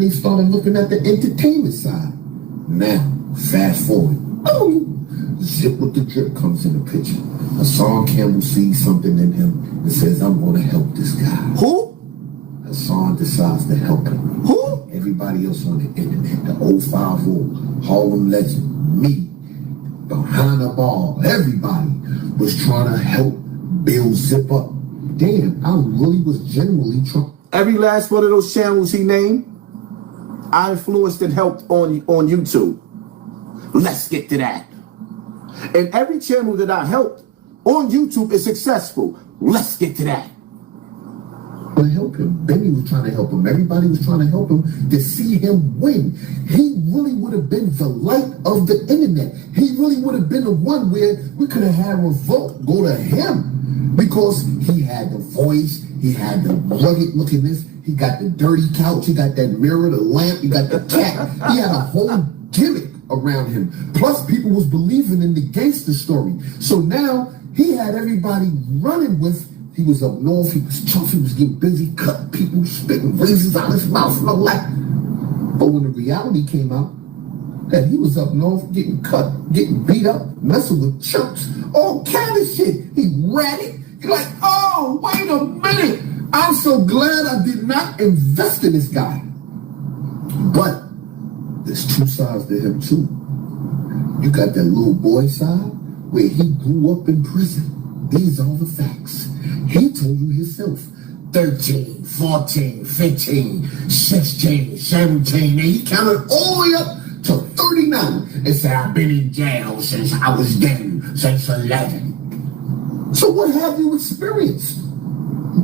They started looking at the entertainment side. Now, fast forward. Oh, Zipwitthedrip comes in the picture. Hassan Campbell sees something in him and says, I'm going to help this guy. Who? Hassan decides to help him. Who? Everybody else on the internet, the 050, Harlem legend, me, behind the bar, everybody was trying to help build Zip up. Damn, I really was genuinely trying. Every last one of those channels he named, I influenced and helped on YouTube. Let's get to that. And every channel that I helped on YouTube is successful. Let's get to that. To help him. Benny was trying to help him. Everybody was trying to help him to see him win. He really would have been the light of the internet. He really would have been the one where we could have had revolt go to him because he had the voice, he had the rugged lookingness, he got the dirty couch, he got that mirror, the lamp, he got the cat. He had a whole gimmick around him. Plus, people was believing in the gangster story. So now he had everybody running with. He was up north, he was tough, he was getting busy, cutting people, spitting razors out his mouth and all that. But when the reality came out, that he was up north getting cut, getting beat up, messing with chumps, all kind of shit. He ratted. You're like, oh, wait a minute. I'm so glad I did not invest in this guy. But there's two sides to him too. You got that little boy side where he grew up in prison. These are the facts. He told you himself, 13, 14, 15, 16, 17, and he counted all the way up to 39 and said, I've been in jail since I was 10, since 11. So what have you experienced?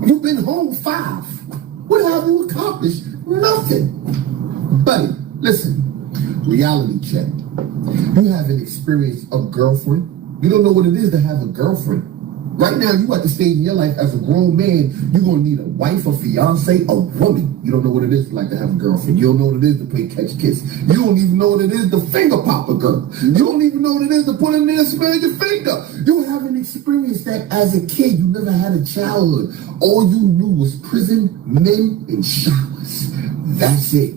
You've been home 5. What have you accomplished? Nothing. Buddy, listen, reality check. You haven't experienced a girlfriend. You don't know what it is to have a girlfriend. Right now, you at the stage in your life as a grown man, you're going to need a wife, a fiance, a woman. You don't know what it is like to have a girlfriend. You don't know what it is to play catch kiss. You don't even know what it is to finger pop a girl. You don't even know what it is to put in there and smell your finger. You haven't experienced that as a kid. You never had a childhood. All you knew was prison, men, and showers. That's it.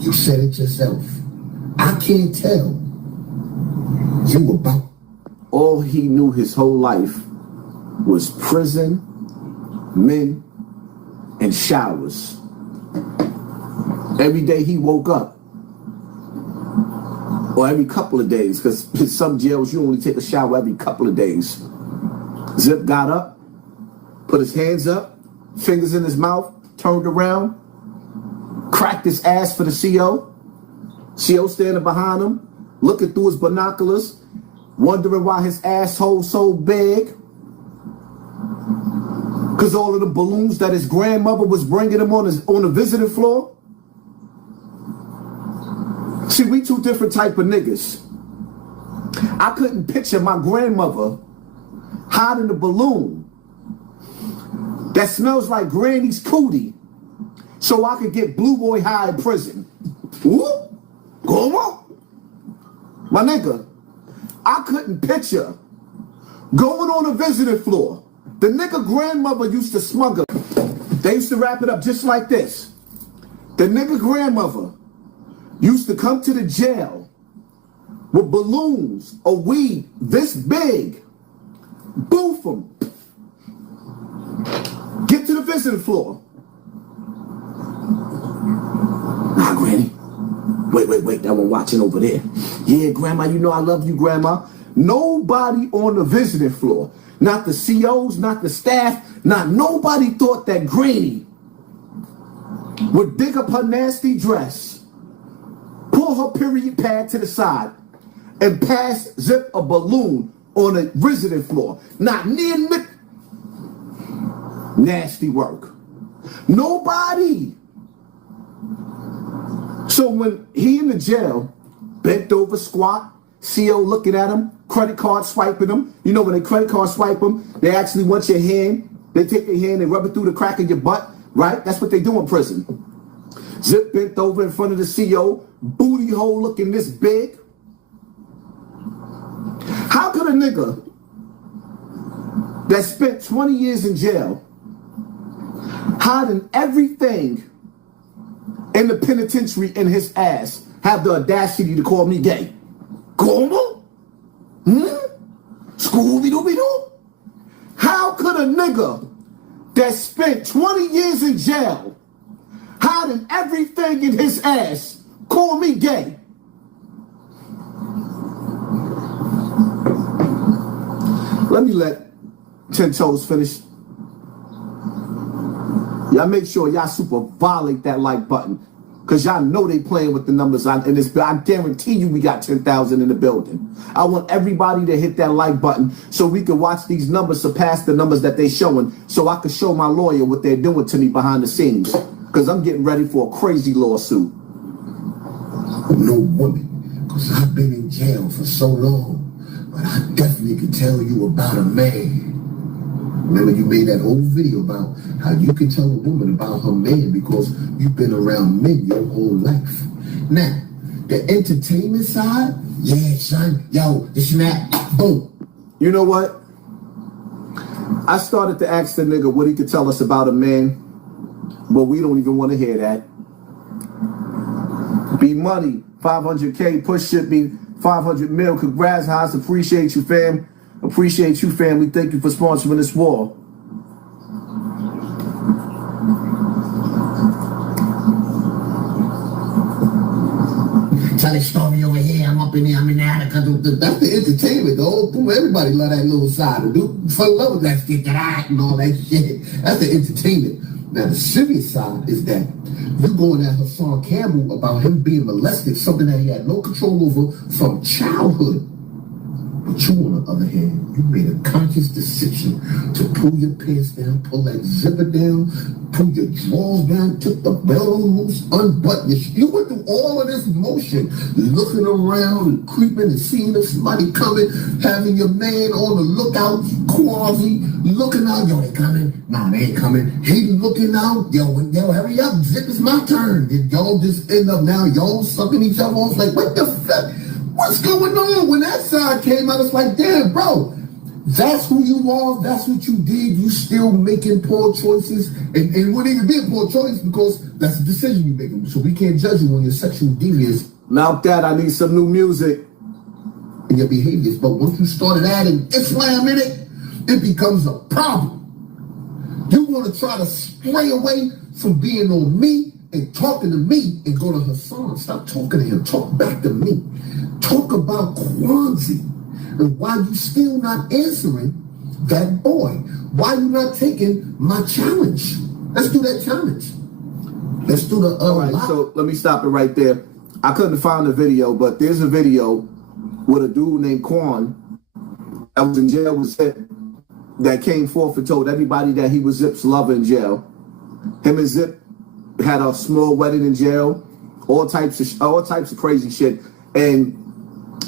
You said it yourself. I can't tell. You about. All he knew his whole life was prison, men, and showers. Every day he woke up, or every couple of days, because in some jails you only take a shower every couple of days. Zip got up, put his hands up, fingers in his mouth, turned around, cracked his ass for the CO. CO standing behind him, looking through his binoculars, wondering why his asshole so big. Because all of the balloons that his grandmother was bringing him on the visiting floor. See, we two different type of niggas. I couldn't picture my grandmother hiding a balloon that smells like Granny's cootie so I could get blue boy high in prison. Whoop, go on. My nigga, I couldn't picture going on a visiting floor. The nigga grandmother used to smuggle. They used to wrap it up just like this. The nigga grandmother used to come to the jail with balloons of weed this big. Boof them. Get to the visiting floor. Nah, Granny. Wait, that one watching over there. Yeah, Grandma, you know I love you, Grandma. Nobody on the visiting floor, not the COs, not the staff, not nobody thought that Granny would dig up her nasty dress, pull her period pad to the side, and pass Zip a balloon on a visiting floor. Not near me. Nasty work. Nobody. So when he in the jail, bent over, squat, CO looking at him, credit card swiping him. You know when they credit card swipe them, they actually want your hand. They take your hand and rub it through the crack of your butt, right? That's what they do in prison. Zip bent over in front of the CO, booty hole looking this big. How could a nigga that spent 20 years in jail, hiding everything in the penitentiary in his ass have the audacity to call me gay? Como? Scooby-Dooby-Doo? How could a nigga that spent 20 years in jail hiding everything in his ass call me gay? Let me let 10 Toes finish. Y'all make sure y'all super violate that like button, because y'all know they playing with the numbers in this. I guarantee you we got 10,000 in the building. I want everybody to hit that like button so we can watch these numbers surpass the numbers that they showing, so I can show my lawyer what they're doing to me behind the scenes, because I'm getting ready for a crazy lawsuit. No woman, because I've been in jail for so long, but I definitely can tell you about a man. Remember, you made that whole video about how you can tell a woman about her man because you've been around men your whole life. Now, the entertainment side, yeah, son, yo, this and that, boom. You know what? I started to ask the nigga what he could tell us about a man, but we don't even want to hear that. B Money, 500K, push shit me, 500 mil. Congrats, Haas. Appreciate you, fam. Appreciate you, family. Thank you for sponsoring this war. Tell a story over here. I'm up in there. I'm in there. That's the entertainment, though. Everybody love that little side. Dude, for love with that shit, that and all that shit. That's the entertainment. Now, the serious side is that you're going at Hassan Campbell about him being molested, something that he had no control over from childhood. But you, on the other hand, you made a conscious decision to pull your pants down, pull that zipper down, pull your drawers down, took the belt loose, unbutton your shit. You went through all of this motion, looking around and creeping and seeing if somebody coming, having your man on the lookout, quasi looking out. Yo, they coming? Nah, they ain't coming. He looking out. Yo, hurry up. Zip, it's my turn. Did y'all just end up now? Y'all sucking each other off? Like, what the fuck? What's going on? When that side came out, it's like, damn, bro, that's who you are. That's what you did. You still making poor choices. And it wouldn't even be a poor choice because that's the decision you're making. So we can't judge you on your sexual deviance. Now that I need some new music. And your behaviors. But once you started adding Islam in it, it becomes a problem. You want to try to stray away from being on me and talking to me and go to Hassan. Stop talking to him. Talk back to me. Talk about Kwanzaa and why you still not answering that boy. Why you not taking my challenge? Let's do that challenge. Let's do the all right, so let me stop it right there. I couldn't find the video, but there's a video with a dude named Quan that was in jail with Zip that came forth and told everybody that he was Zip's lover in jail. Him and Zip had a small wedding in jail, all types of crazy shit. And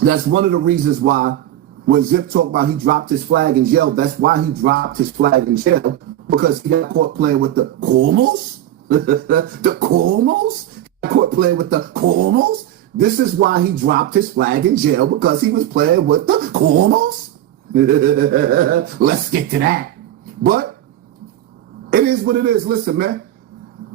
that's one of the reasons why when Zip talked about he dropped his flag in jail, that's why he dropped his flag in jail, because he got caught playing with the Cormos. The Cormos? He got caught playing with the Cormos. This is why he dropped his flag in jail, because he was playing with the Cormos. Let's get to that. But it is what it is. Listen, man,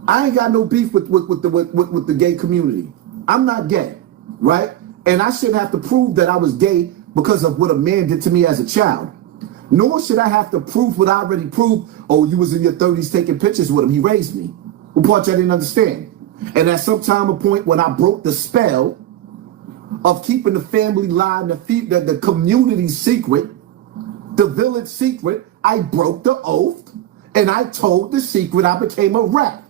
I ain't got no beef with the gay community. I'm not gay, right? And I shouldn't have to prove that I was gay because of what a man did to me as a child. Nor should I have to prove what I already proved. Oh, you was in your 30s taking pictures with him. He raised me. What part y'all didn't understand? And at some time, a point when I broke the spell of keeping the family line, the community secret, the village secret, I broke the oath and I told the secret. I became a rat.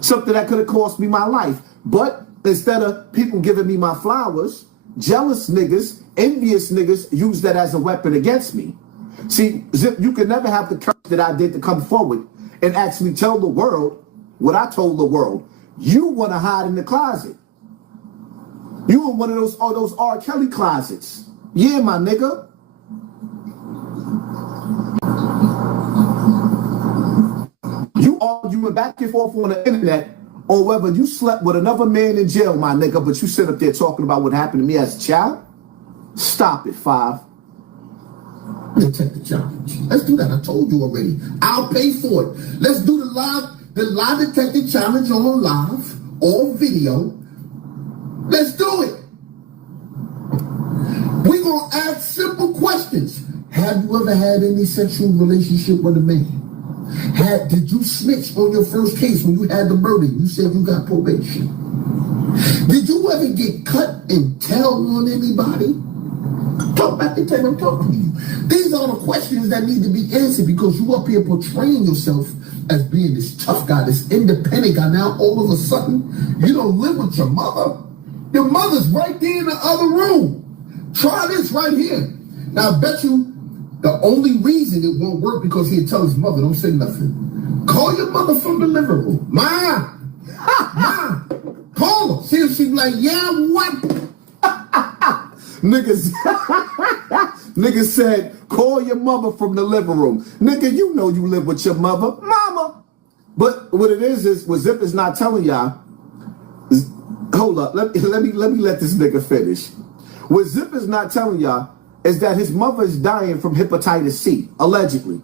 Something that could have cost me my life. But instead of people giving me my flowers, jealous niggas, envious niggas use that as a weapon against me. See, Zip, you can never have the courage that I did to come forward and actually tell the world what I told the world. You want to hide in the closet. You in one of those R. Kelly closets. Yeah, my nigga. You arguing back and forth on the internet on whether you slept with another man in jail, my nigga, but you sit up there talking about what happened to me as a child? Stop it, Five. Let's take the challenge. Let's do that. I told you already. I'll pay for it. Let's do the lie detector challenge on live. or video, let's do it. We're going to ask simple questions. Have you ever had any sexual relationship with a man? Did you snitch on your first case when you had the murder? You said you got probation. Did you ever get cut and tell on anybody? Talk about the time I'm talking to you. These are the questions that need to be answered because you up here portraying yourself as being this tough guy, this independent guy. Now all of a sudden, you don't live with your mother. Your mother's right there in the other room. Try this right here. Now I bet you the only reason it won't work because he'll tell his mother, don't say nothing. Call your mother from the living room. Ma! Ma! Call her. See if she's like, yeah, what? Niggas said, call your mother from the living room. Nigga, you know you live with your mother. Mama! But what it is what Zip is not telling y'all, hold up, let me let this nigga finish. What Zip is not telling y'all is that his mother is dying from hepatitis C, allegedly.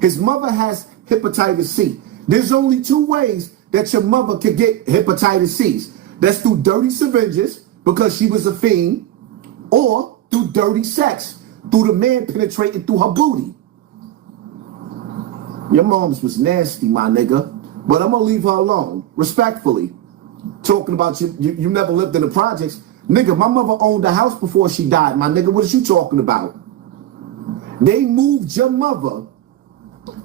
His mother has hepatitis C. There's only two ways that your mother could get hepatitis C. That's through dirty syringes, because she was a fiend, or through dirty sex, through the man penetrating through her booty. Your mom's was nasty, my nigga, but I'm gonna leave her alone, respectfully. Talking about you never lived in the projects. Nigga, my mother owned a house before she died, my nigga. What is you talking about? They moved your mother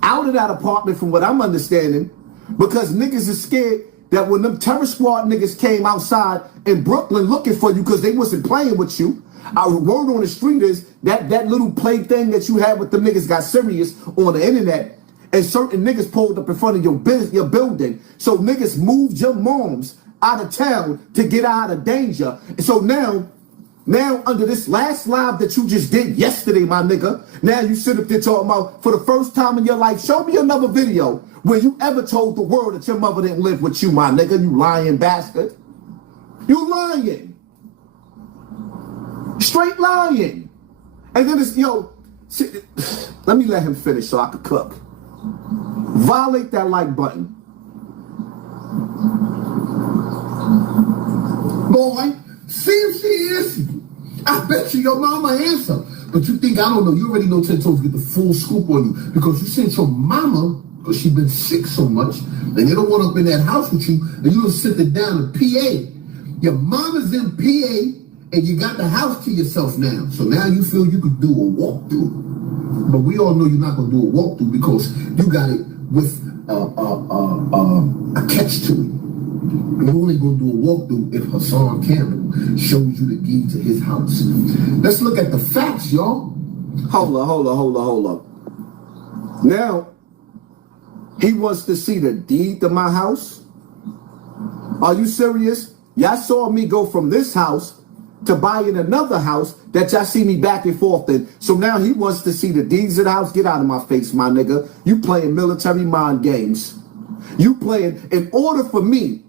out of that apartment, from what I'm understanding, because niggas is scared that when them terror squad niggas came outside in Brooklyn looking for you because they wasn't playing with you. Our word on the street is that little play thing that you had with them niggas got serious on the internet, and certain niggas pulled up in front of your building. So niggas moved your moms out of town to get out of danger. And so now under this last live that you just did yesterday, my nigga, now you sit up there talking about, for the first time in your life, show me another video where you ever told the world that your mother didn't live with you, my nigga, you lying bastard. You lying. Straight lying. And then it's, let me let him finish so I could cook. Violate that like button. Boy, see if she is. I bet you your mama answer. But you think I don't know. You already know 10 toes get the full scoop on you because you sent your mama, because she been sick so much, and they don't want up in that house with you, and you just sit it down in PA. Your mama's in PA, and you got the house to yourself now. So now you feel you could do a walkthrough. But we all know you're not going to do a walkthrough because you got it with a catch to it. You're only going to do a walkthrough if Hassan Campbell shows you the key to his house. Let's look at the facts, y'all. Hold up. Now, he wants to see the deed to my house? Are you serious? Y'all saw me go from this house to buying another house that y'all see me back and forth in. So now he wants to see the deeds of the house. Get out of my face, my nigga. You playing military mind games. You playing, in order for me,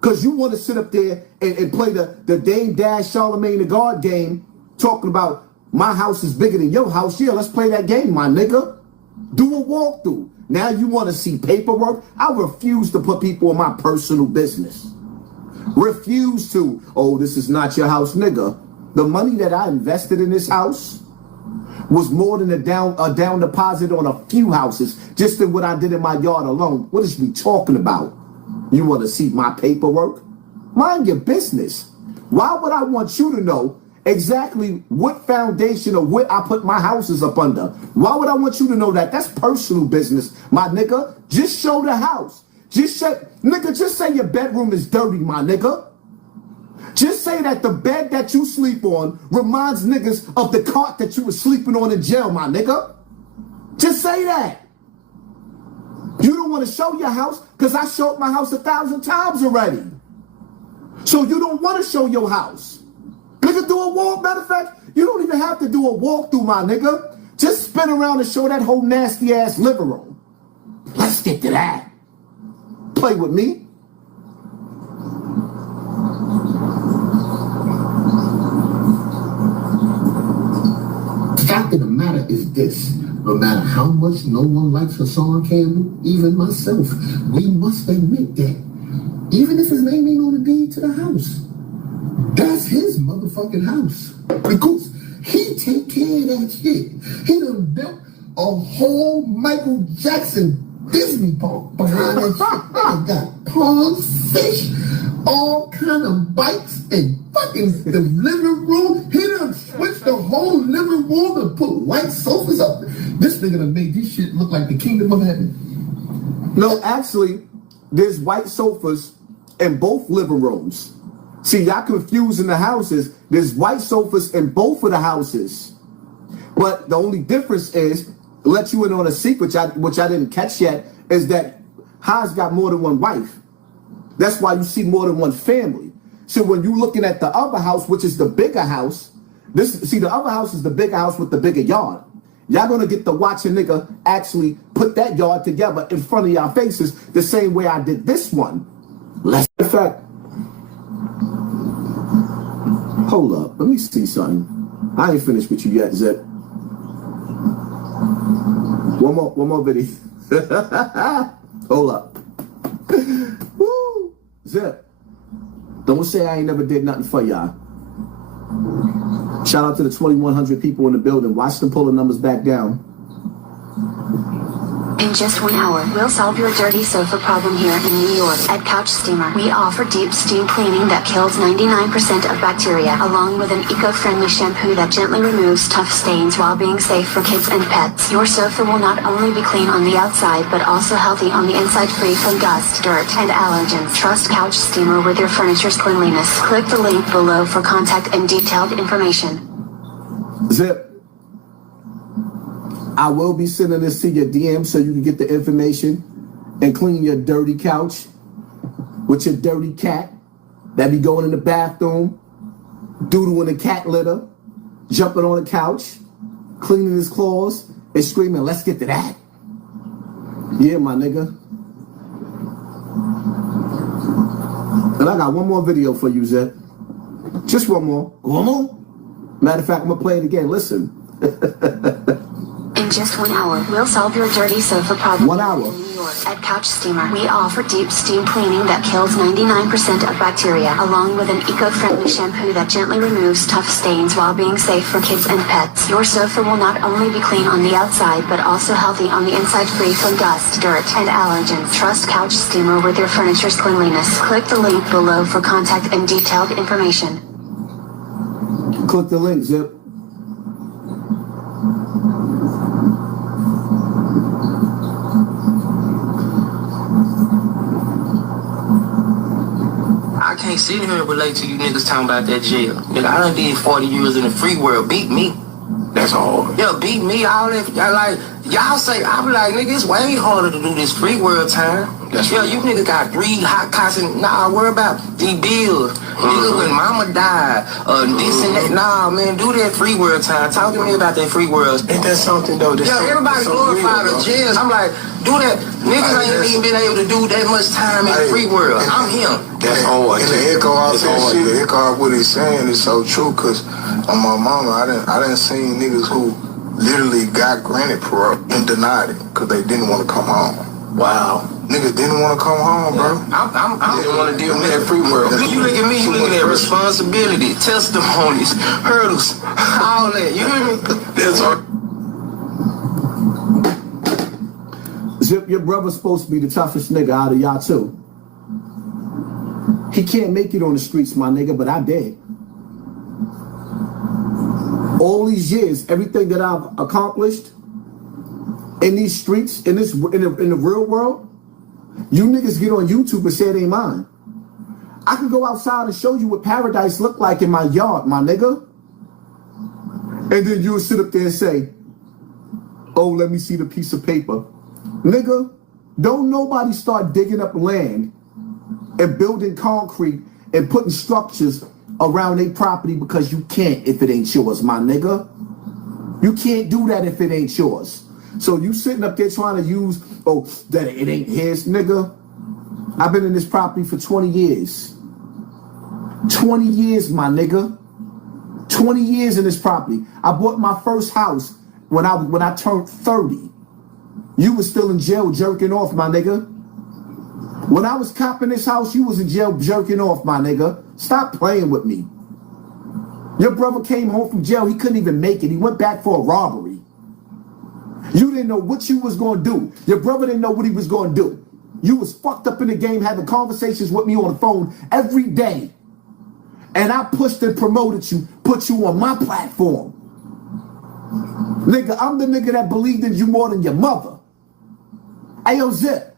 because you want to sit up there and play the Dame Dash Charlemagne the God game, talking about my house is bigger than your house. Yeah, let's play that game, my nigga. Do a walkthrough. Now you want to see paperwork? I refuse to put people in my personal business. Refuse to. Oh, this is not your house, nigga. The money that I invested in this house was more than a down deposit on a few houses, just in what I did in my yard alone. What is we talking about? You want to see my paperwork? Mind your business. Why would I want you to know exactly what foundation or what I put my houses up under? Why would I want you to know that? That's personal business, my nigga. Just show the house. Just say your bedroom is dirty, my nigga. Just say that the bed that you sleep on reminds niggas of the cot that you were sleeping on in jail, my nigga. Just say that. You don't want to show your house because I showed my house 1,000 times already. So you don't want to show your house. Nigga, do a walk. Matter of fact, you don't even have to do a walkthrough, my nigga. Just spin around and show that whole nasty ass living room. Let's get to that. Play with me. The fact of the matter is this. No matter how much no one likes Hassan Campbell, even myself, we must admit that Even if his name ain't on the deed to the house. That's his motherfucking house. Because he take care of that shit. He done built a whole Michael Jackson Disney park behind that shit. They got ponds, fish, all kind of bikes, and fucking the living room. He done switched the whole living room to put white sofas up. This nigga done made this shit look like the kingdom of heaven. No, actually, there's white sofas in both living rooms. See, y'all confusing the houses. There's white sofas in both of the houses. But the only difference is, let you in on a secret, which I didn't catch yet, is that Haas got more than one wife. That's why you see more than one family. So when you're looking at the other house, which is the bigger house, the other house is the bigger house with the bigger yard. Y'all gonna get to watch a nigga actually put that yard together in front of y'all faces the same way I did this one. Let's in fact, hold up, let me see something. I ain't finished with you yet, Zip. One more video. Hold up. Woo! Zip. Don't say I ain't never did nothing for y'all. Shout out to the 2,100 people in the building. Watch them pull the numbers back down. In just 1 hour, we'll solve your dirty sofa problem here in New York. At Couch Steamer, we offer deep steam cleaning that kills 99% of bacteria, along with an eco-friendly shampoo that gently removes tough stains while being safe for kids and pets. Your sofa will not only be clean on the outside, but also healthy on the inside, free from dust, dirt, and allergens. Trust Couch Steamer with your furniture's cleanliness. Click the link below for contact and detailed information. Zip. I will be sending this to your DM so you can get the information and clean your dirty couch with your dirty cat that be going in the bathroom, doodling the cat litter, jumping on the couch, cleaning his claws, and screaming, let's get to that. Yeah, my nigga. And I got one more video for you, Zip. Just one more. One more? Matter of fact, I'm going to play it again. Listen. In just 1 hour, we'll solve your dirty sofa problem. 1 hour. In New York. At Couch Steamer, we offer deep steam cleaning that kills 99% of bacteria, along with an eco-friendly shampoo that gently removes tough stains while being safe for kids and pets. Your sofa will not only be clean on the outside, but also healthy on the inside, free from dust, dirt, and allergens. Trust Couch Steamer with your furniture's cleanliness. Click the link below for contact and detailed information. Click the link, Zip. I can't sit here and relate to you niggas talking about that jail. Nigga, I done did 40 years in the free world. Beat me. That's all. Yeah, beat me. All that. Like, y'all say, I be like, nigga, it's way harder to do this free world time. That's yeah, right. you nigga got 3 hot cots and nah, worry about these bills. Nigga, when mama died, this and that. Nah, man, do that free world time. Talk to me about that free world. Ain't that something though? Yeah, everybody glorify the jails. I'm like, do that. Niggas ain't even been able to do that much time in the free world. I'm him. That's hard. And the echo out that shit, the echo out what he's saying is so true, cause on my mama, I done seen niggas who literally got granted parole and denied it, cause they didn't want to come home. Wow. Niggas didn't want to come home, bro. I didn't want to deal with that free world. You look at me, you looking at responsibility, testimonies, hurdles, all that. You hear me? That's all. Zip, your brother's supposed to be the toughest nigga out of y'all too. He can't make it on the streets, my nigga, but I did. All these years, everything that I've accomplished in these streets, in the real world, you niggas get on YouTube and say it ain't mine. I can go outside and show you what paradise looked like in my yard, my nigga. And then you'll sit up there and say, oh, let me see the piece of paper. Nigga, don't nobody start digging up land and building concrete and putting structures around their property because you can't if it ain't yours, my nigga. You can't do that if it ain't yours. So you sitting up there trying to use, oh, that it ain't his, nigga. I've been in this property for 20 years. 20 years, my nigga. 20 years in this property. I bought my first house when I turned 30. You was still in jail jerking off, my nigga. When I was copping this house, you was in jail jerking off, my nigga. Stop playing with me. Your brother came home from jail. He couldn't even make it. He went back for a robbery. You didn't know what you was going to do. Your brother didn't know what he was going to do. You was fucked up in the game, having conversations with me on the phone every day. And I pushed and promoted you, put you on my platform. Nigga, I'm the nigga that believed in you more than your mother. Hey, yo, Zip.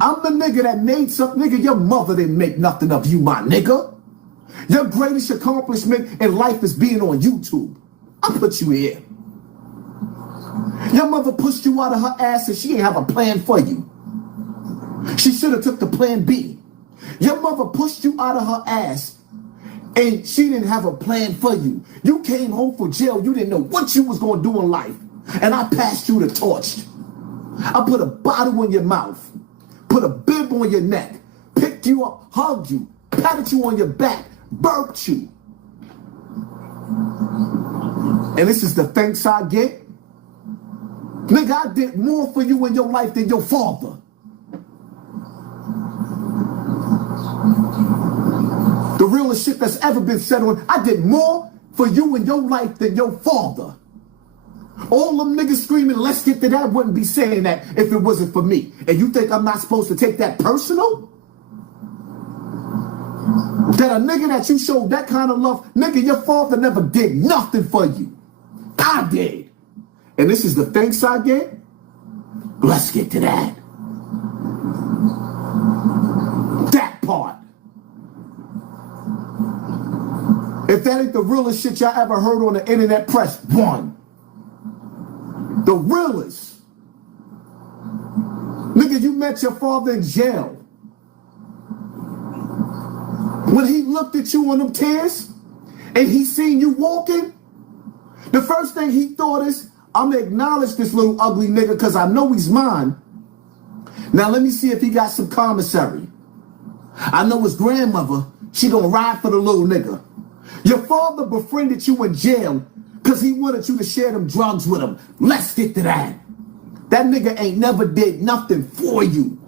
I'm the nigga that made something. Nigga, your mother didn't make nothing of you, my nigga. Your greatest accomplishment in life is being on YouTube. I put you here. Your mother pushed you out of her ass and she didn't have a plan for you. She should have took the plan B. Your mother pushed you out of her ass and she didn't have a plan for you. You came home from jail. You didn't know what you was going to do in life. And I passed you the torch. I put a bottle in your mouth, put a bib on your neck, picked you up, hugged you, patted you on your back, burped you. And this is the thanks I get. Nigga, I did more for you in your life than your father. The realest shit that's ever been said on, I did more for you in your life than your father. All them niggas screaming, let's get to that, wouldn't be saying that if it wasn't for me. And you think I'm not supposed to take that personal? That a nigga that you showed that kind of love, nigga, your father never did nothing for you. I did. And this is the thanks I get? Let's get to that. That part. If that ain't the realest shit y'all ever heard on the internet, press 1. The realest. Nigga, you met your father in jail. When he looked at you on them tears and he seen you walking, the first thing he thought is, I'm gonna acknowledge this little ugly nigga because I know he's mine. Now let me see if he got some commissary. I know his grandmother, she gonna ride for the little nigga. Your father befriended you in jail because he wanted you to share them drugs with him. Let's get to that. That nigga ain't never did nothing for you.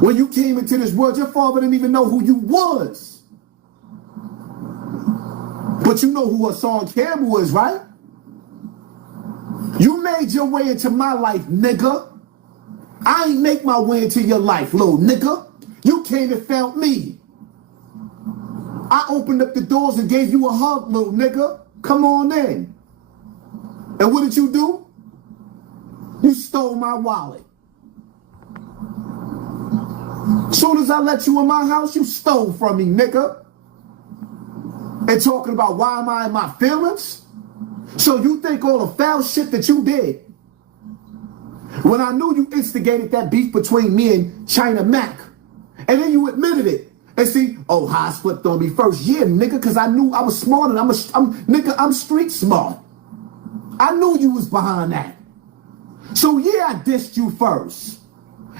When you came into this world, your father didn't even know who you was. But you know who Hassan Campbell is, right? You made your way into my life, nigga. I ain't make my way into your life, little nigga. You came and found me. I opened up the doors and gave you a hug, little nigga. Come on in. And what did you do? You stole my wallet. Soon as I let you in my house, you stole from me, nigga. And talking about why am I in my feelings? So you think all the foul shit that you did, when I knew you instigated that beef between me and China Mac, and then you admitted it. And see, oh, Haas flipped on me first. Yeah, nigga, because I knew I was smart and I'm street smart. I knew you was behind that. So yeah, I dissed you first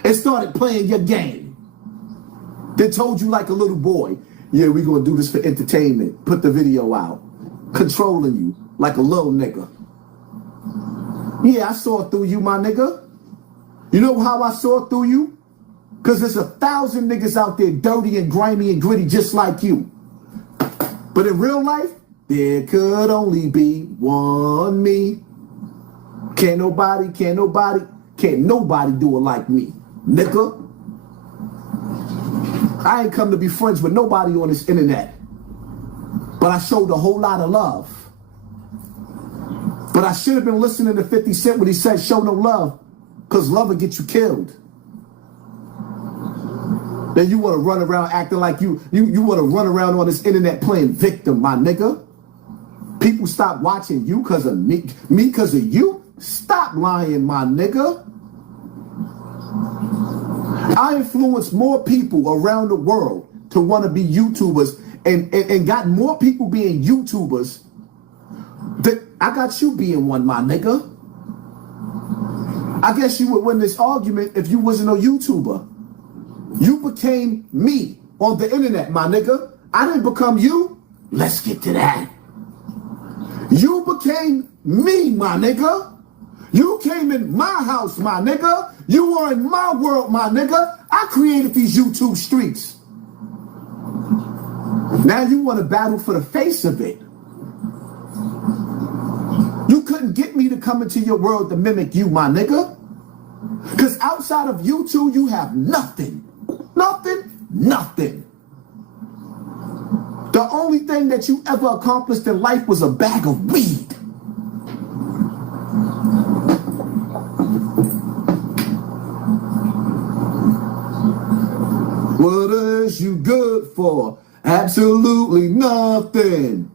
and started playing your game. Then told you like a little boy, yeah, we gonna do this for entertainment. Put the video out. Controlling you like a little nigga. Yeah, I saw through you, my nigga. You know how I saw through you? Because there's 1,000 niggas out there dirty and grimy and gritty just like you. But in real life, there could only be one me. Can't nobody do it like me, nigga. I ain't come to be friends with nobody on this internet. But I showed a whole lot of love. But I should have been listening to 50 Cent when he said show no love, because love will get you killed. Then you want to run around acting like you want to run around on this internet playing victim, my nigga. People stop watching you because of me because of you. Stop lying, my nigga. I influenced more people around the world to want to be YouTubers and got more people being YouTubers than I got you being one, my nigga. I guess you would win this argument if you wasn't a YouTuber. You became me on the internet, my nigga. I didn't become you. Let's get to that. You became me, my nigga. You came in my house, my nigga. You were in my world, my nigga. I created these YouTube streets. Now you want to battle for the face of it. You couldn't get me to come into your world to mimic you, my nigga. Because outside of you two, you have nothing. Nothing. The only thing that you ever accomplished in life was a bag of weed. What is you good for? Absolutely nothing.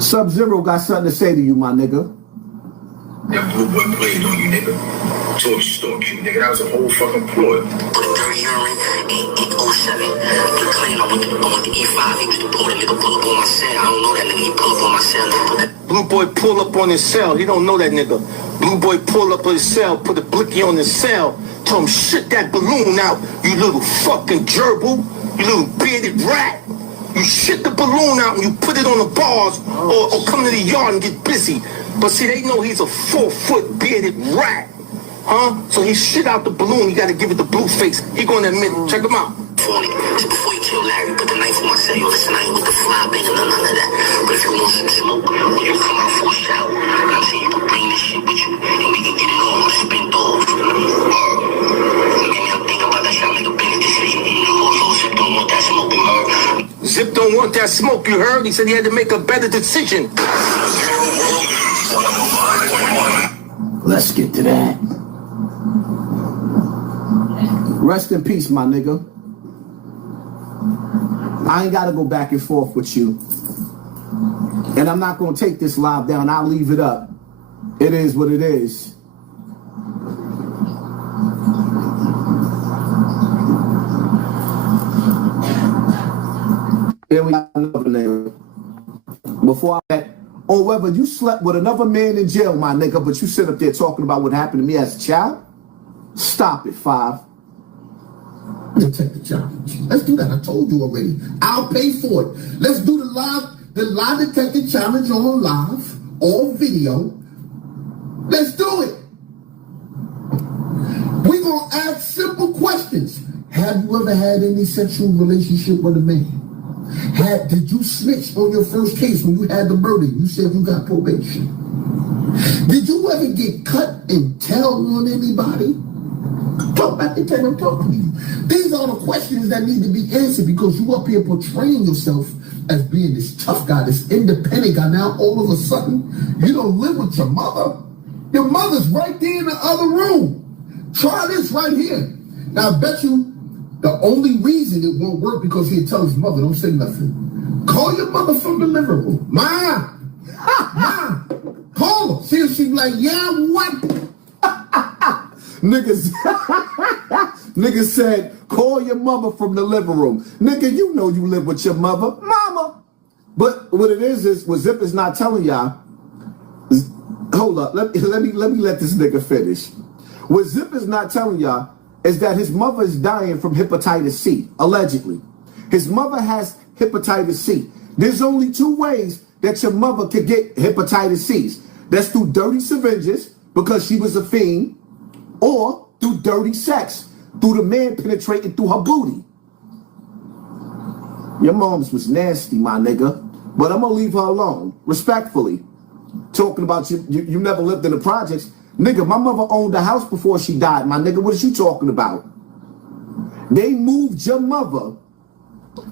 Sub-Zero got something to say to you, my nigga. That blue boy played on you, nigga. Talk stalk you, nigga. That was a whole fucking ploy. Put a dirty urine in 07. The claim I went to E5. He was the boy. That nigga pull up on my cell. I don't know that nigga. He pull up on my cell. Blue boy pull up on his cell. He don't know that nigga. Blue boy pull up on his cell, put a blicky on his cell. Told him, shit that balloon out, you little fucking gerbil. You little bearded rat. You shit the balloon out and you put it on the bars or come to the yard and get busy. But see, they know he's a 4-foot bearded rat. Huh? So he shit out the balloon. You got to give it the blue face. He going to admit it. Check him out. Before you kill Larry, put the knife on my cell. Yo, listen, I ain't with the fly banging or none of that. But if you want some smoke, when you come out for a shower, I'm saying you can bring this shit with you and we can get it all spent off. Maybe I'm thinking about that shit. I'll make a business decision. Zip don't want that smoke, you heard? Zip don't want that smoke, you heard? He said he had to make a better decision. Let's get to that. Rest in peace, my nigga. I ain't got to go back and forth with you. And I'm not going to take this live down. I'll leave it up. It is what it is. Then we got another nigga. Before that, or whether you slept with another man in jail, my nigga, but you sit up there talking about what happened to me as a child? Stop it, 5. Detect the challenge. Let's do that. I told you already. I'll pay for it. Let's do the lie detector challenge on live, all video. Let's do it. We're going to ask simple questions. Have you ever had any sexual relationship with a man? Did you snitch on your first case when you had the murder? You said you got probation. Did you ever get cut and tell on anybody? Talk about the time I'm talking to you. These are the questions that need to be answered because you up here portraying yourself as being this tough guy, this independent guy. Now all of a sudden, you don't live with your mother. Your mother's right there in the other room. Try this right here. Now I bet you the only reason it won't work because he'll tell his mother, don't say nothing. Call your mother from the living room. Ma! Ma! Call her. See if she's like, yeah, what? Niggas said, call your mother from the living room. Nigga, you know you live with your mother. Mama. But what it is what Zip is not telling y'all. Hold up. Let me let this nigga finish. What Zip is not telling y'all is that his mother is dying from hepatitis C, allegedly. His mother has hepatitis C. There's only 2 ways that your mother could get hepatitis C. That's through dirty syringes, because she was a fiend, or through dirty sex, through the man penetrating through her booty. Your mom's was nasty, my nigga, but I'm gonna leave her alone, respectfully. Talking about you never lived in the projects. Nigga, my mother owned a house before she died, my nigga. What is you talking about? They moved your mother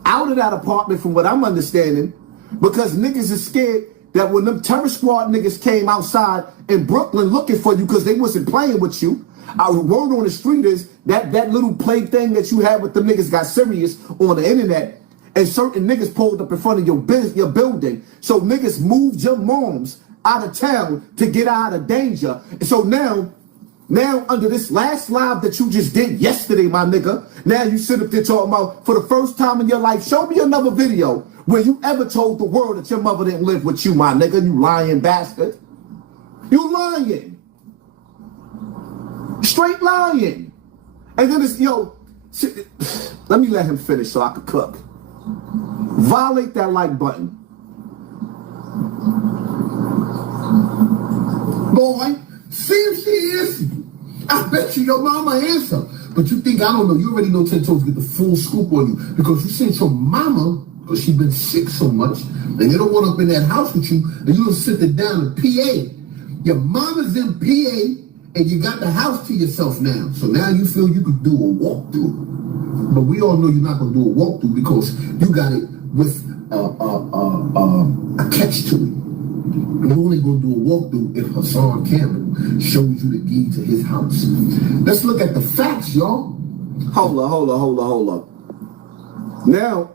out of that apartment, from what I'm understanding, because niggas is scared that when them terror squad niggas came outside in Brooklyn looking for you because they wasn't playing with you. Our word on the street is that little play thing that you had with them niggas got serious on the internet, and certain niggas pulled up in front of your building. So niggas moved your moms out of town to get out of danger. And so now under this last live that you just did yesterday, my nigga, now you sit up there talking about, for the first time in your life, show me another video where you ever told the world that your mother didn't live with you, my nigga, you lying bastard. You lying. Straight lying. And then it's, let me let him finish so I can cook. Violate that like button. boy. See if she answers you. I bet you your mama answer. But you think I don't know. You already know 10 toes get the full scoop on you. Because you sent your mama, because she been sick so much, and they don't want up in that house with you, and you don't sit her down in PA. Your mama's in PA, and you got the house to yourself now. So now you feel you could do a walkthrough. But we all know you're not going to do a walkthrough because you got it with a catch to it. We're only going to do a walkthrough if Hassan Campbell shows you the deed to his house. Let's look at the facts, y'all. Hold up. Now,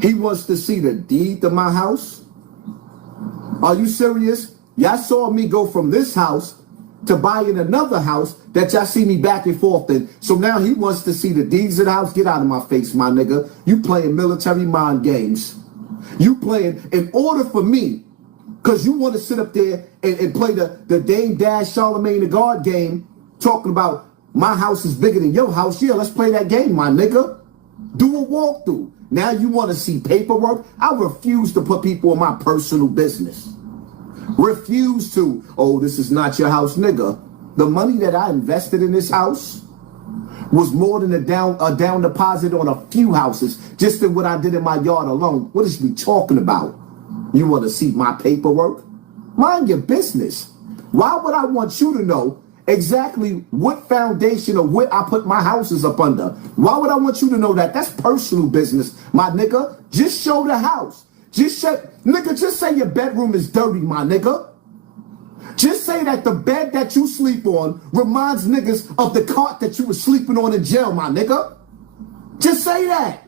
he wants to see the deed to my house? Are you serious? Y'all saw me go from this house to buying another house that y'all see me back and forth in. So now he wants to see the deeds of the house. Get out of my face, my nigga. You playing military mind games. You playing, in order for me, because you want to sit up there and play the Dame Dash Charlemagne the God game, talking about my house is bigger than your house. Yeah, let's play that game, my nigga. Do a walkthrough. Now you want to see paperwork? I refuse to put people in my personal business. Refuse to. Oh, this is not your house, nigga. The money that I invested in this house was more than a down deposit on a few houses, just in what I did in my yard alone. What is we talking about? You want to see my paperwork? Mind your business. Why would I want you to know exactly what foundation or what I put my houses up under? Why would I want you to know that? That's personal business, my nigga. Just show the house. Just say your bedroom is dirty, my nigga. Just say that the bed that you sleep on reminds niggas of the cot that you were sleeping on in jail, my nigga. Just say that.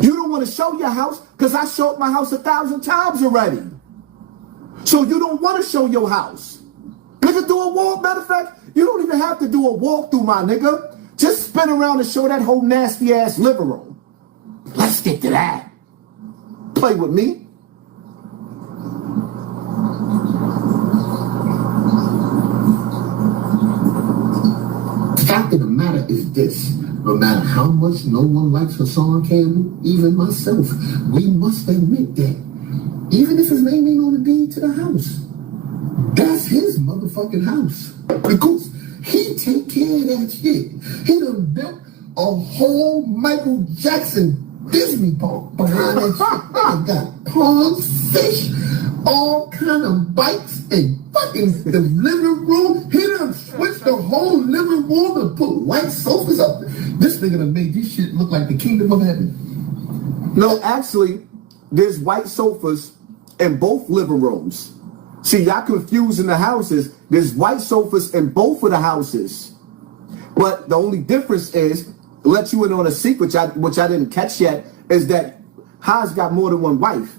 You don't want to show your house because I showed my house 1,000 times already. So you don't want to show your house. Nigga, do a walk. Matter of fact, you don't even have to do a walkthrough, my nigga. Just spin around and show that whole nasty ass living room. Let's get to that. Play with me. The fact of the matter is this. No matter how much no one likes Hassan Campbell, even myself, we must admit that even if his name ain't on the deed to the house, that's his motherfucking house. Because he take care of that shit. He done built a whole Michael Jackson Disney park behind that shit. They got ponds, fish, all kind of bikes, and fucking the living room. He done switched the whole living room and put white sofas up. This nigga done made this shit look like the kingdom of heaven. No, actually, there's white sofas in both living rooms. See, y'all confusing the houses. There's white sofas in both of the houses. But the only difference is, let you in on a secret, which I didn't catch yet, is that Haas got more than one wife.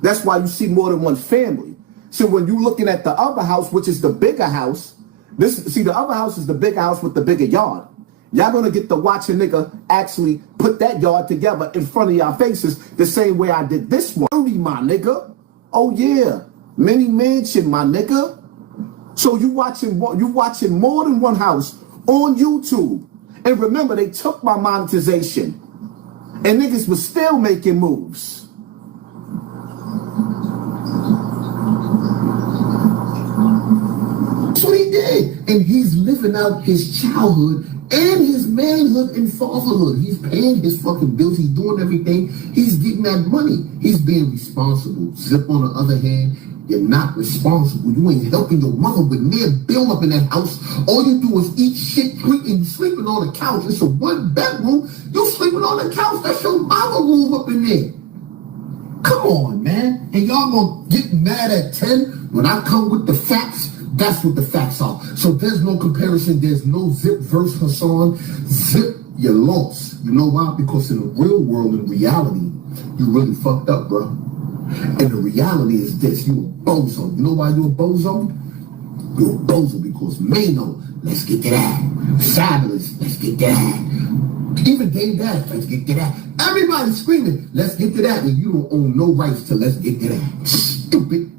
That's why you see more than one family. So when you're looking at the other house, which is the bigger house, the other house is the bigger house with the bigger yard. Y'all gonna get to watch a nigga actually put that yard together in front of y'all faces the same way I did this one. 30, my nigga. Oh yeah, mini mansion, my nigga. So you watching more than one house on YouTube. And remember, they took my monetization, and niggas was still making moves. That's what he did. And he's living out his childhood and his manhood and fatherhood. He's paying his fucking bills. He's doing everything. He's getting that money. He's being responsible. Zip, on the other hand, you're not responsible. You ain't helping your mother with near bill up in that house. All you do is eat shit, and sleeping on the couch. It's a one bedroom. You sleeping on the couch. That's your mama room up in there. Come on, man. And y'all gonna get mad at 10 when I come with the facts? That's what the facts are. So there's no comparison. There's no Zip versus Hassan. Zip, you lost. You know why? Because in the real world, in reality, you really fucked up, bro. And the reality is this. You a bozo. You know why you a bozo? You're a bozo because Mano, let's get to that. Fabulous, let's get to that. Even Dame Dash, let's get to that. Everybody's screaming, let's get to that. And you don't own no rights to let's get to that. Stupid.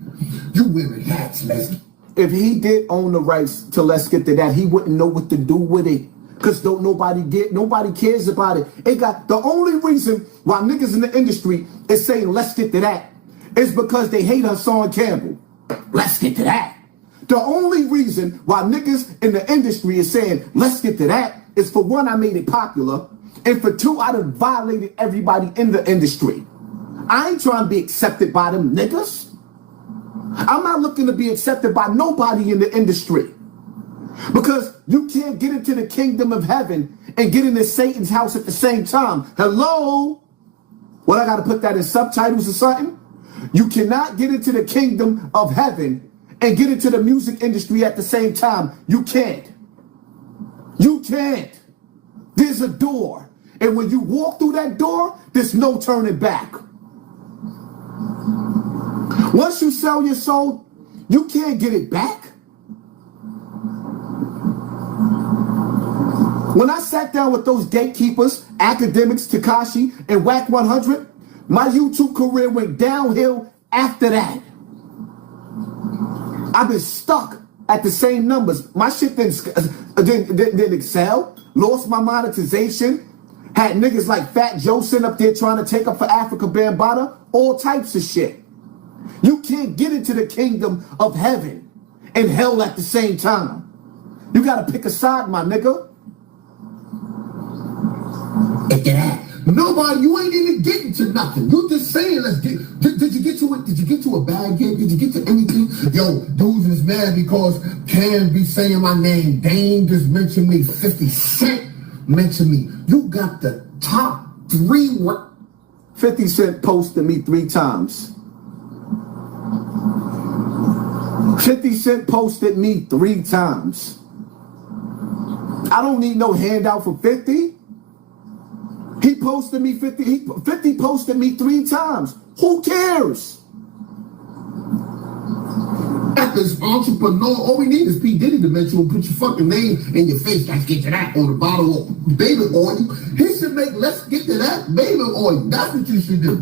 You wearing hats, let's. If he did own the rights to let's get to that, he wouldn't know what to do with it. Cause nobody cares about it. The only reason why niggas in the industry is saying let's get to that is because they hate Hassan Campbell. let's get to that. The only reason why niggas in the industry is saying, let's get to that, is for one, I made it popular, and for two, I done violated everybody in the industry. I ain't trying to be accepted by them niggas. I'm not looking to be accepted by nobody in the industry. Because you can't get into the kingdom of heaven and get into Satan's house at the same time. Hello? What, I got to put that in subtitles or something? You cannot get into the kingdom of heaven and get into the music industry at the same time. You can't. You can't. There's a door. And when you walk through that door, there's no turning back. Once you sell your soul, you can't get it back. When I sat down with those gatekeepers, academics, Tekashi, and Whack 100, my YouTube career went downhill after that. I've been stuck at the same numbers. My shit didn't excel, lost my monetization, had niggas like Fat Joe sitting up there trying to take up for Africa Bambaataa, all types of shit. You can't get into the kingdom of heaven and hell at the same time. You gotta pick a side, my nigga. At that. Nobody, you ain't even getting to nothing. You just saying, let's get. Did you get to it? Did you get to a bag yet? Did you get to anything? Yo, dudes is mad because Cam be saying my name. Dame just mentioned me. 50 Cent mentioned me. You got the top 3. 50 Cent posted me 3 times. 50 Cent posted me 3 times. I don't need no handout for 50. He posted me 50. 50 posted me 3 times. Who cares? At this entrepreneur, all we need is P. Diddy to mention and put your fucking name in your face. Let's get to that on the bottle of baby oil. He should make let's get to that baby oil. That's what you should do.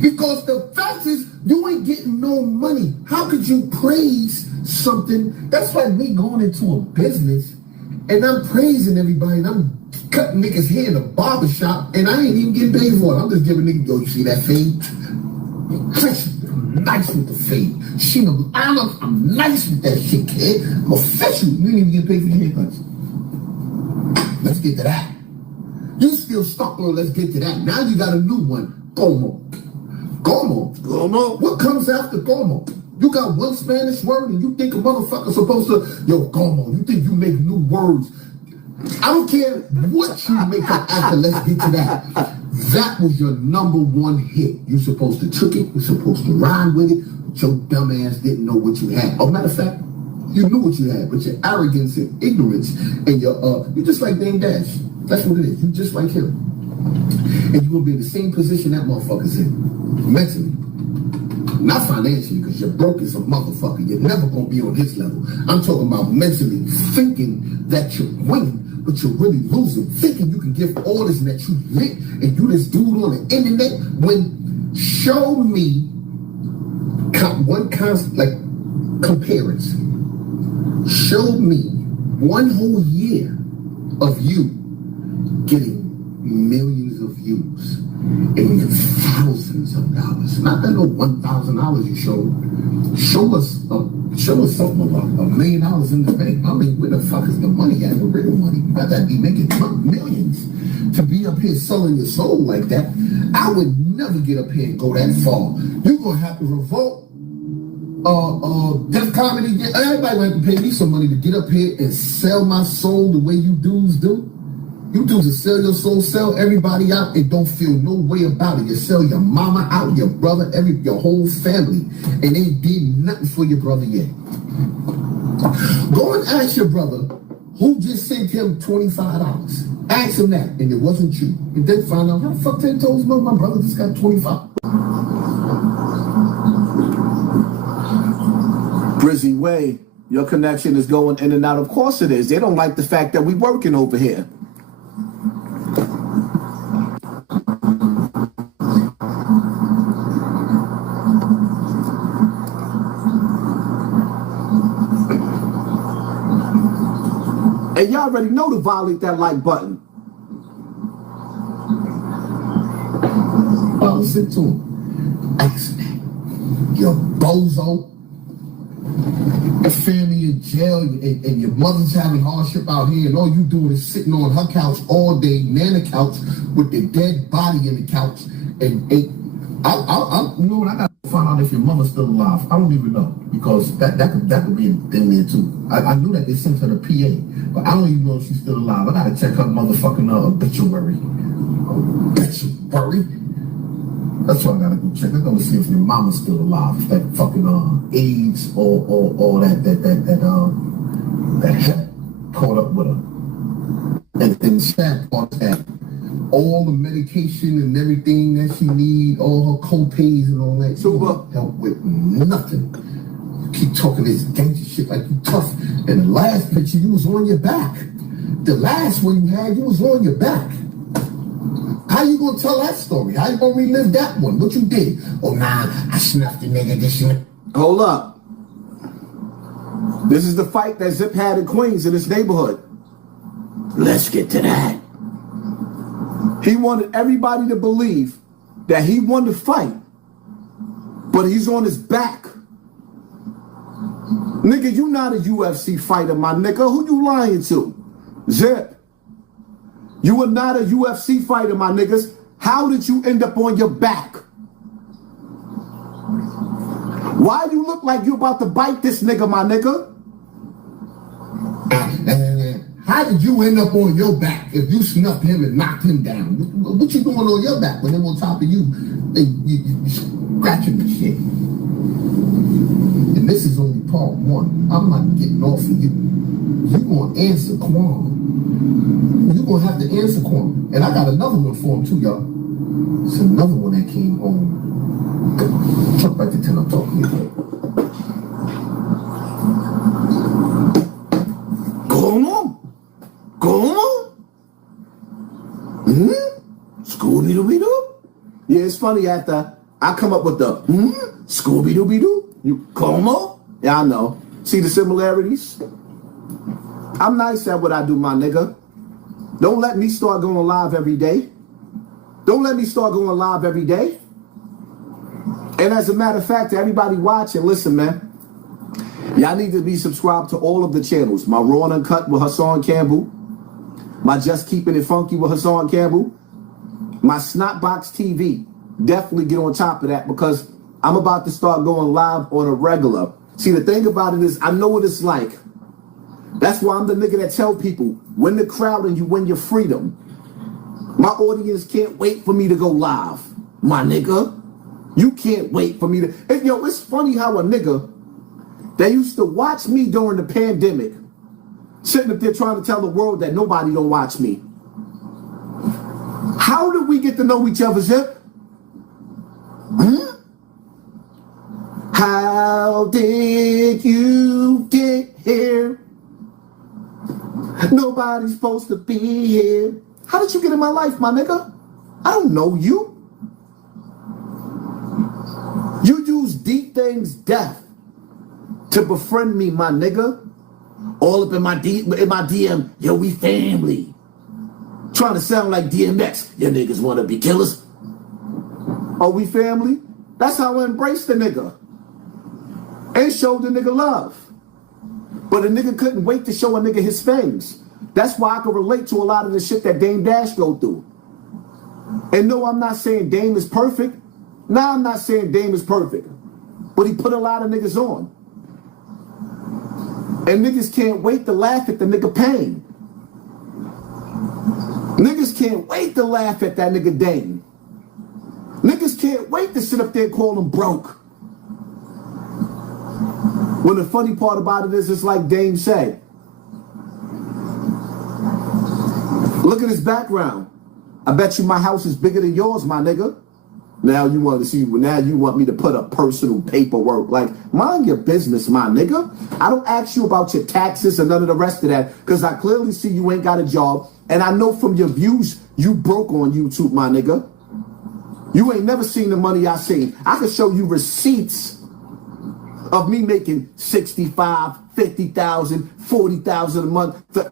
Because the fact is, you ain't getting no money. How could you praise something? That's like me going into a business and I'm praising everybody and I'm cutting niggas' hair in a barbershop and I ain't even getting paid for it. I'm just giving niggas, yo, you see that fade? I'm nice with the fade. I'm nice with that shit, kid. I'm official. You ain't even getting paid for your haircuts. Let's get to that. You still stuck on let's get to that. Now you got a new one. Como. What comes after como? You got one Spanish word and you think a motherfucker's supposed to, yo, como. You think you make new words. I don't care what you make up after let's get to that. That was your number 1 hit. You supposed to took it. You supposed to ride with it. But your dumb ass didn't know what you had. Oh, matter of fact, you knew what you had. But your arrogance and ignorance and you're just like Dame Dash. That's what it is. You just like him. And you're going to be in the same position that motherfucker's in. Mentally. Not financially, because you're broke as a motherfucker. You're never going to be on his level. I'm talking about mentally thinking that you're winning, but you're really losing. Thinking you can give orders and that you lit and you this dude on the internet. When show me one comparison. Show me 1 whole year of you getting millions of views and thousands of dollars. Not that no $1,000 you showed. Show us something about $1 million in the bank. I mean, where the fuck is the money at? The real money. You got to be making millions to be up here selling your soul like that. I would never get up here and go that far. You're gonna have to revolt. Death Comedy. Everybody gonna have to pay me some money to get up here and sell my soul the way you dudes do. You dudes that sell your soul, sell everybody out, and don't feel no way about it. You sell your mama out, your brother, your whole family, and they did nothing for your brother yet. Go and ask your brother who just sent him $25. Ask him that, and it wasn't you. And then find out how the fuck 10 toes know my brother just got 25. Brizzy Way, your connection is going in and out. Of course it is. They don't like the fact that we working over here. And y'all already know to violate that like button. Listen to him. Ask that. You bozo. Your family in jail and your mother's having hardship out here, and all you doing is sitting on her couch all day, nana couch, with the dead body in the couch. And you know what? I gotta find out if your mother's still alive. I don't even know, because that could be a thing there too. I knew that they sent her to PA, but I don't even know if she's still alive. I gotta check her motherfucking obituary. Obituary? That's what I gotta go check. I gotta see if your mama's still alive. If that fucking AIDS or that head caught up with her. And the sad part is that all the medication and everything that she need, all her co-pays and all that, you won't help with nothing. You keep talking this gangster shit like you tough. And the last picture, you was on your back. The last one you had, you was on your back. How you gonna tell that story? How you gonna relive that one? What you did? Oh, nah, I snuffed the nigga, this shit. Hold up. This is the fight that Zip had in Queens in his neighborhood. Let's get to that. He wanted everybody to believe that he won the fight, but he's on his back. Nigga, you not a UFC fighter, my nigga. Who you lying to? Zip. You are not a UFC fighter, my niggas. How did you end up on your back? Why you look like you about to bite this nigga, my nigga? How did you end up on your back if you snuffed him and knocked him down? What you doing on your back when him on top of you? You scratching the shit. And this is only part one. I'm not getting off of you. You gonna answer Quan. You gonna have to answer Quan. And I got another one for him too, y'all. It's another one that came home. Talk back to 10, I'm talking about. Scooby-Dooby-Doo? Yeah, it's funny after I come up with the Scooby-Dooby-Doo. You como? Yeah, I know. See the similarities? I'm nice at what I do, my nigga. Don't let me start going live every day. Don't let me start going live every day. And as a matter of fact, to everybody watching, listen, man. Y'all need to be subscribed to all of the channels. My Raw and Uncut with Hassan Campbell. My Just Keeping It Funky with Hassan Campbell. My Snotbox TV. Definitely get on top of that, because I'm about to start going live on a regular. See, the thing about it is, I know what it's like. That's why I'm the nigga that tell people, win the crowd and you win your freedom. My audience can't wait for me to go live. My nigga. You can't wait for me to... Yo, it's funny how a nigga that used to watch me during the pandemic, sitting up there trying to tell the world that nobody don't watch me. How did we get to know each other, Zip? How did you get here? Nobody's supposed to be here. How did you get in my life, my nigga? I don't know you. You use deep things death to befriend me, my nigga. All up in my DM, yo, we family. Trying to sound like DMX. Your niggas want to be killers. Are we family? That's how I embrace the nigga. And show the nigga love. But a nigga couldn't wait to show a nigga his fangs. That's why I can relate to a lot of the shit that Dame Dash go through. And no, I'm not saying Dame is perfect. Nah, I'm not saying Dame is perfect. But he put a lot of niggas on. And niggas can't wait to laugh at the nigga pain. Niggas can't wait to laugh at that nigga Dame. Niggas can't wait to sit up there and call him broke. When the funny part about it is, it's like Dame said. Look at his background. I bet you my house is bigger than yours, my nigga. Now you want to see, now you want me to put up personal paperwork. Like, mind your business, my nigga. I don't ask you about your taxes and none of the rest of that, because I clearly see you ain't got a job. And I know from your views, you broke on YouTube, my nigga. You ain't never seen the money I seen. I can show you receipts of me making 65, 50,000, 40,000 a month. I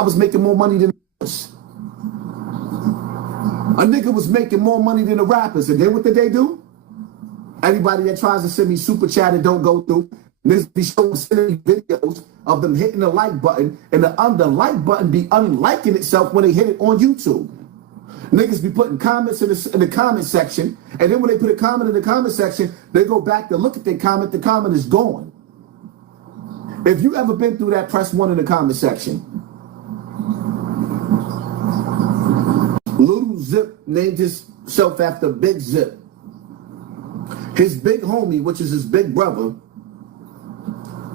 was making more money than this. A nigga was making more money than the rappers. And then what did they do? Anybody that tries to send me super chat and don't go through, niggas be sending me videos of them hitting the like button, and the like button be unliking itself when they hit it on YouTube. Niggas be putting comments in the comment section, and then when they put a comment in the comment section, they go back to look at their comment, the comment is gone. If you ever been through that, press 1 in the comment section. Little Zip named himself after Big Zip. His big homie, which is his big brother,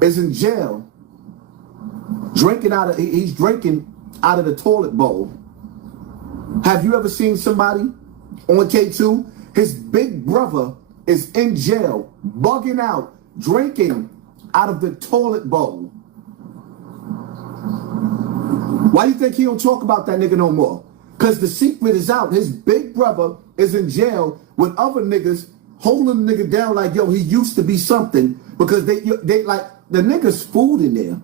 is in jail, he's drinking out of the toilet bowl. Have you ever seen somebody on K2? His big brother is in jail, bugging out, drinking out of the toilet bowl. Why do you think he don't talk about that nigga no more? Because the secret is out. His big brother is in jail with other niggas holding the nigga down like, yo, he used to be something, because they like, the nigga's food in there.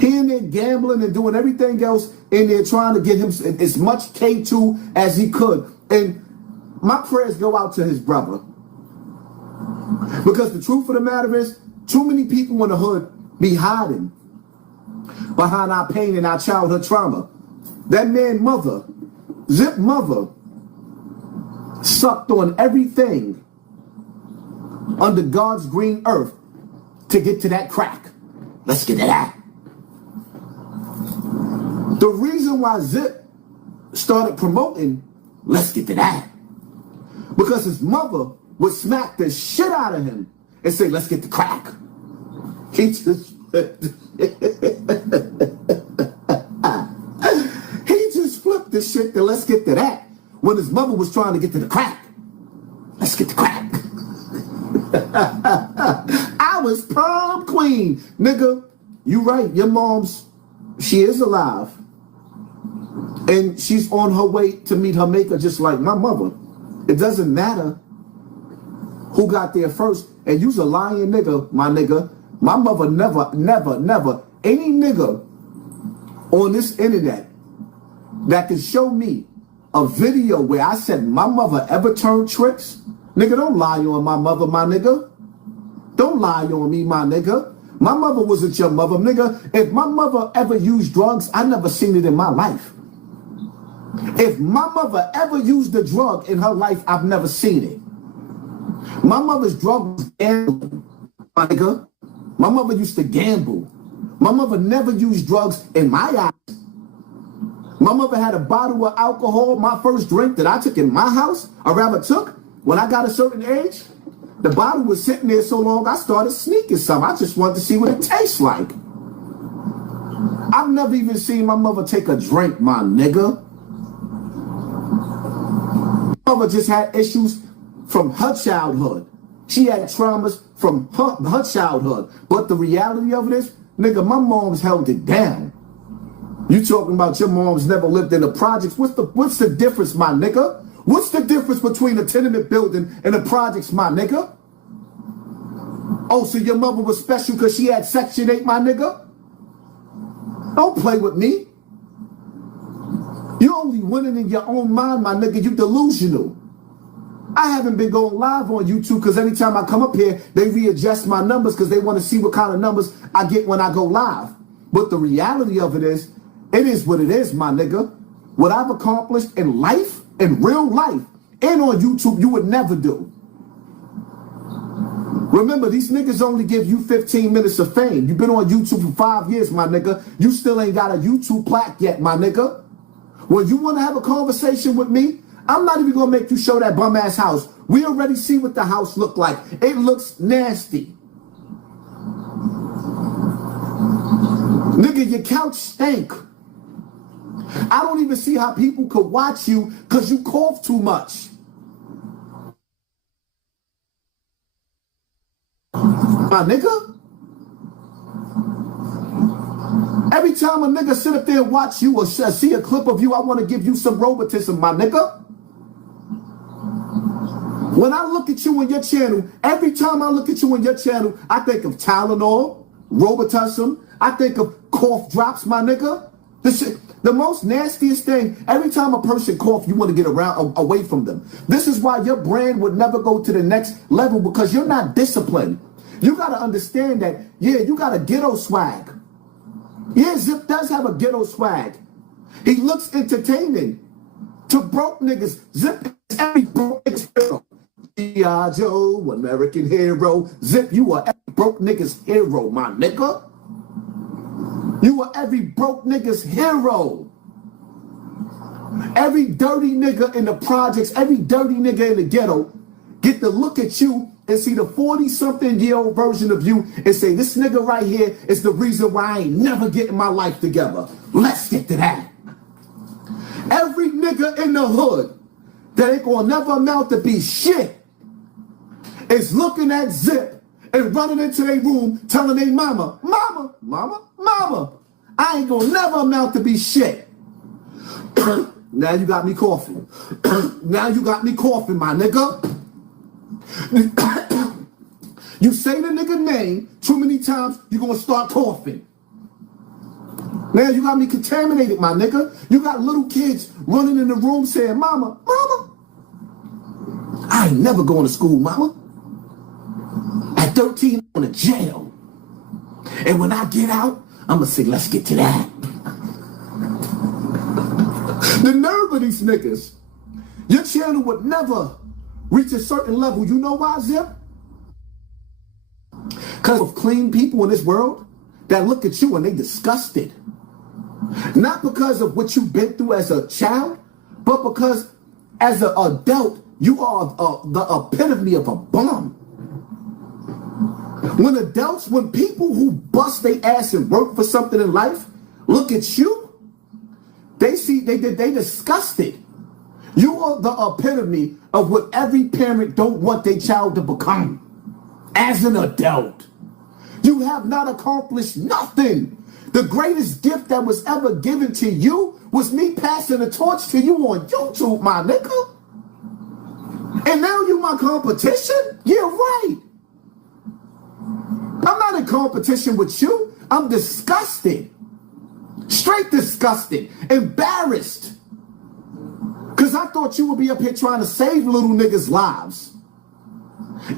He in there gambling and doing everything else in there, trying to get him as much K2 as he could. And my prayers go out to his brother. Because the truth of the matter is, too many people in the hood be hiding behind our pain and our childhood trauma. That man mother, Zip mother, sucked on everything under God's green earth to get to that crack. Let's get to that. The reason why Zip started promoting, let's get to that, because his mother would smack the shit out of him and say, let's get the crack. He just flipped the shit to let's get to that when his mother was trying to get to the crack. Let's get the crack. I was prom queen. Nigga, you right. Your mom's, she is alive. And she's on her way to meet her maker just like my mother. It doesn't matter who got there first. And you's a lying nigga, my nigga. My mother never, any nigga on this internet that can show me a video where I said my mother ever turned tricks, nigga, don't lie on my mother, my nigga. Don't lie on me, my nigga. My mother wasn't your mother, nigga. If my mother ever used drugs, I never seen it in my life. If my mother ever used a drug in her life, I've never seen it. My mother's drug was gambling, my nigga. My mother used to gamble. My mother never used drugs in my eyes. My mother had a bottle of alcohol, my first drink that I took in my house, or rather took, when I got a certain age. The bottle was sitting there so long, I started sneaking some. I just wanted to see what it tastes like. I've never even seen my mother take a drink, my nigga. My mother just had issues from her childhood. She had traumas from her childhood. But the reality of it is, nigga, my mom's held it down. You talking about your mom's never lived in the projects. What's the difference, my nigga? What's the difference between a tenement building and the projects, my nigga? Oh, so your mother was special because she had Section 8, my nigga? Don't play with me. You're only winning in your own mind, my nigga. You delusional. I haven't been going live on YouTube because anytime I come up here, they readjust my numbers because they want to see what kind of numbers I get when I go live. But the reality of it is what it is, my nigga. What I've accomplished in life, in real life, and on YouTube, you would never do. Remember, these niggas only give you 15 minutes of fame. You've been on YouTube for 5 years, my nigga. You still ain't got a YouTube plaque yet, my nigga. When you want to have a conversation with me, I'm not even going to make you show that bum-ass house. We already see what the house looked like. It looks nasty. Nigga, your couch stank. I don't even see how people could watch you because you cough too much. My nigga. Every time a nigga sit up there and watch you or see a clip of you, I want to give you some robotism, my nigga. When I look at you on your channel, every time I look at you on your channel, I think of Tylenol, robotism. I think of cough drops, my nigga. This shit, The most nastiest thing, every time a person coughs, you want to get away from them. This is why your brand would never go to the next level, because you're not disciplined. You got to understand that, yeah, you got a ghetto swag. Yeah, Zip does have a ghetto swag. He looks entertaining to broke niggas. Zip is every broke nigga's hero. G.I. Joe, American hero. Zip, you are every broke nigga's hero, my nigga. You are every broke nigga's hero. Every dirty nigga in the projects, every dirty nigga in the ghetto get to look at you and see the 40-something-year-old version of you and say, this nigga right here is the reason why I ain't never getting my life together. Let's get to that. Every nigga in the hood that ain't gonna never amount to be shit is looking at Zip and running into their room telling their mama, mama, mama, mama, I ain't gonna never amount to be shit. Now you got me coughing. Now you got me coughing, my nigga. You say the nigga name too many times, you're gonna start coughing. Now you got me contaminated, my nigga. You got little kids running in the room saying, mama, mama, I ain't never going to school, mama. At 13, I'm going to jail. And when I get out, I'm going to say, let's get to that. The nerve of these niggas. Your channel would never reach a certain level. You know why, Zip? Because of clean people in this world that look at you and they disgusted. Not because of what you've been through as a child, but because as an adult, you are the epitome of a bum. When people who bust their ass and work for something in life look at you, they disgusted. You are the epitome of what every parent don't want their child to become as an adult. You have not accomplished nothing. The greatest gift that was ever given to you was me passing the torch to you on YouTube, my nigga. And now you my competition? Yeah, right. I'm not in competition with you. I'm disgusted. Straight disgusted. Embarrassed. Because I thought you would be up here trying to save little niggas' lives.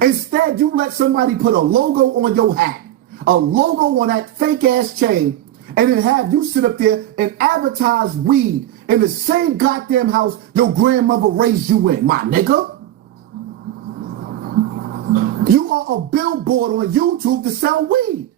Instead, you let somebody put a logo on your hat, a logo on that fake-ass chain, and then have you sit up there and advertise weed in the same goddamn house your grandmother raised you in, my nigga. You are a billboard on YouTube to sell weed.